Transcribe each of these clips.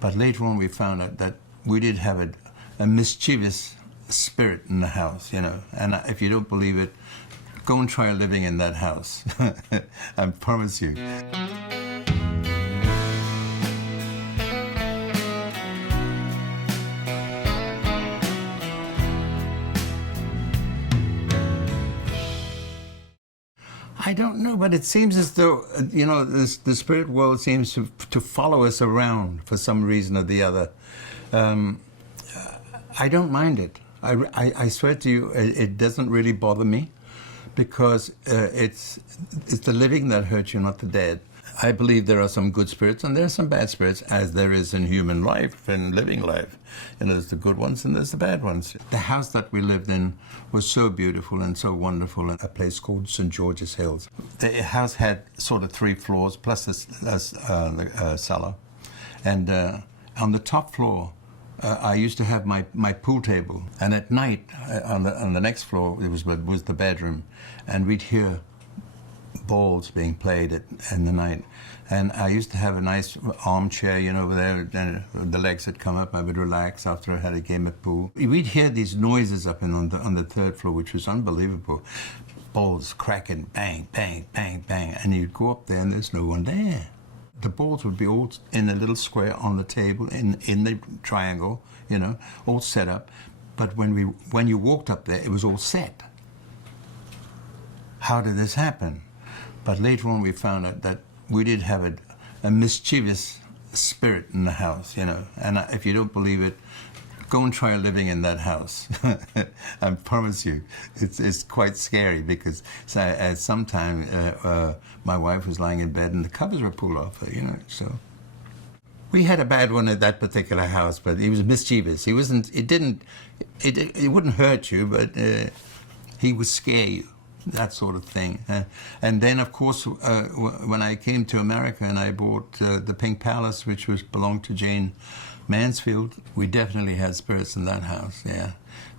But later on we found out that we did have a mischievous spirit in the house, you know. And if you don't believe it, go and try living in that house. I promise you. I don't know, but it seems as though, you know, the spirit world seems to follow us around for some reason or the other. I don't mind it. I swear to you, it doesn't really bother me, because it's the living that hurts you, not the dead. I believe there are some good spirits and there are some bad spirits, as there is in human life and living life. And there's the good ones and there's the bad ones. The house that we lived in was so beautiful and so wonderful, in a place called St. George's Hills. The house had sort of 3 floors plus the cellar. And on the top floor, I used to have my pool table. And at night, on the next floor, it was the bedroom. And we'd hear balls being played in the night. And I used to have a nice armchair, you know, over there. And the legs had come up. I would relax after I had a game of pool. We'd hear these noises up on the 3rd floor, which was unbelievable. Balls cracking, bang, bang, bang, bang. And you'd go up there and there's no one there. The balls would be all in a little square on the table, in the triangle, you know, all set up. But when you walked up there, it was all set. How did this happen? But later on we found out that we did have a mischievous spirit in the house, you know. And if you don't believe it, go and try living in that house. I promise you, it's quite scary, because at some time my wife was lying in bed and the covers were pulled off her, you know. So we had a bad one at that particular house, but he was mischievous. He wasn't. It wouldn't hurt you, but he would scare you. That sort of thing. And then, of course, when I came to America and I bought the Pink Palace, which belonged to Jane Mansfield, we definitely had spirits in that house, yeah.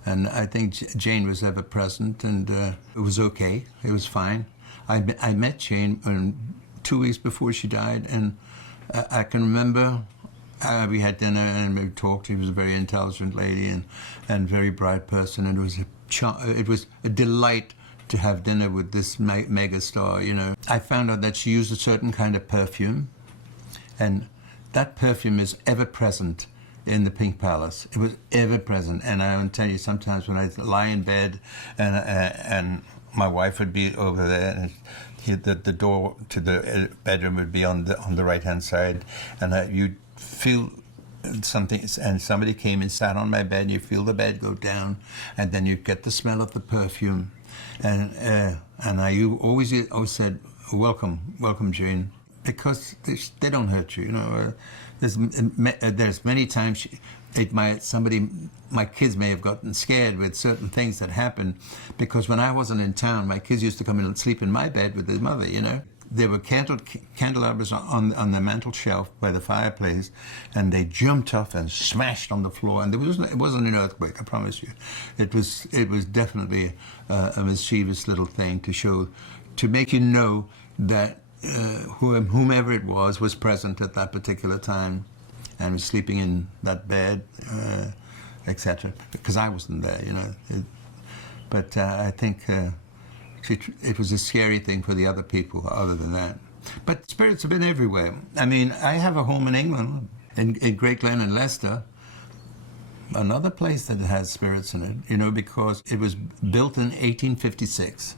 And I think Jane was ever present, and it was okay. It was fine. I met Jane 2 weeks before she died, and I can remember we had dinner and we talked. She was a very intelligent lady and very bright person, and it was a delight to have dinner with this mega star, you know. I found out that she used a certain kind of perfume, and that perfume is ever present in the Pink Palace. It was ever present, and I will tell you, sometimes when I lie in bed and my wife would be over there, and the door to the bedroom would be on the right-hand side, and you'd feel something, and somebody came and sat on my bed, and you feel the bed go down, and then you get the smell of the perfume. And I always said, welcome, Jane, because they don't hurt you. You know, there's many times my kids may have gotten scared with certain things that happened, because when I wasn't in town, my kids used to come in and sleep in my bed with their mother. You know, there were candelabras on the mantel shelf by the fireplace, and they jumped off and smashed on the floor. And it wasn't an earthquake, I promise you. It was definitely a mischievous little thing to make you know that whomever it was present at that particular time and was sleeping in that bed, etc. Because I wasn't there, you know. But I think it was a scary thing for the other people, other than that. But spirits have been everywhere. I mean, I have a home in England, in Great Glen and Leicester, another place that has spirits in it, you know, because it was built in 1856,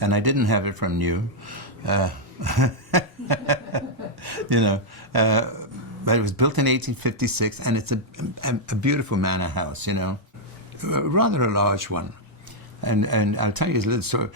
and I didn't have it from new. You know, but it was built in 1856, and it's a beautiful manor house, you know, rather a large one. And I'll tell you a little story.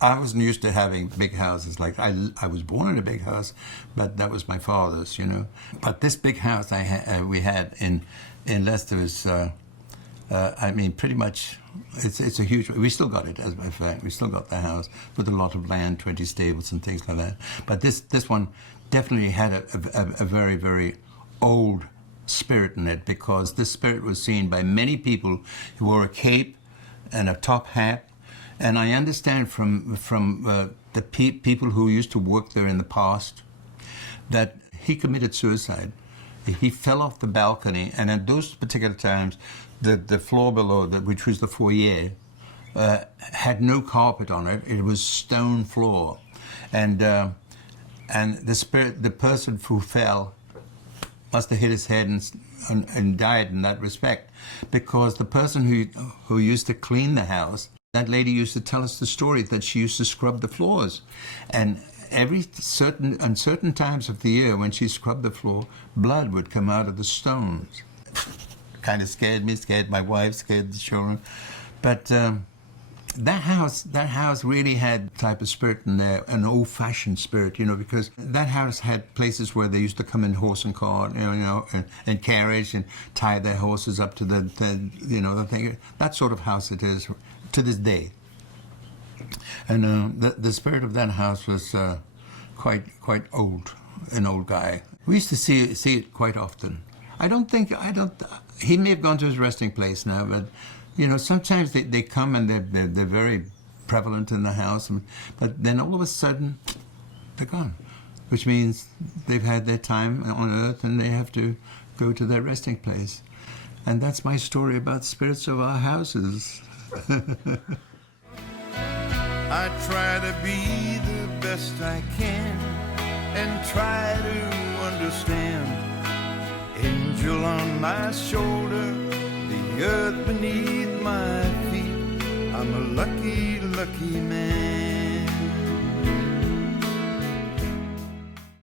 I wasn't used to having big houses. Like I was born in a big house, but that was my father's, you know. But this big house we had in Leicester is, I mean, pretty much, it's a huge. We still got it, as a matter of fact. We still got the house with a lot of land, 20 stables and things like that. But this one definitely had a very, very old spirit in it, because this spirit was seen by many people who wore a cape and a top hat. And I understand from the people who used to work there in the past that he committed suicide he fell off the balcony, and at those particular times, the floor below, which was the foyer, had no carpet on it. It was stone floor, and the person who fell must have hit his head and died in that respect, because the person who used to clean the house, that lady used to tell us the story that she used to scrub the floors, and certain times of the year when she scrubbed the floor, blood would come out of the stones. Kind of scared me, scared my wife, scared the children, but. That house really had a type of spirit in there, an old-fashioned spirit, because that house had places where they used to come in horse and cart, and carriage, and tie their horses up to the thing. That sort of house it is to this day. And the spirit of that house was quite old, an old guy. We used to see it quite often. He may have gone to his resting place now, but. Sometimes they come and they're very prevalent in the house, but then all of a sudden they're gone, which means they've had their time on earth and they have to go to their resting place. And that's my story about spirits of our houses. I try to be the best I can and try to understand. Angel on my shoulder, the earth beneath my feet. I'm a lucky, lucky man.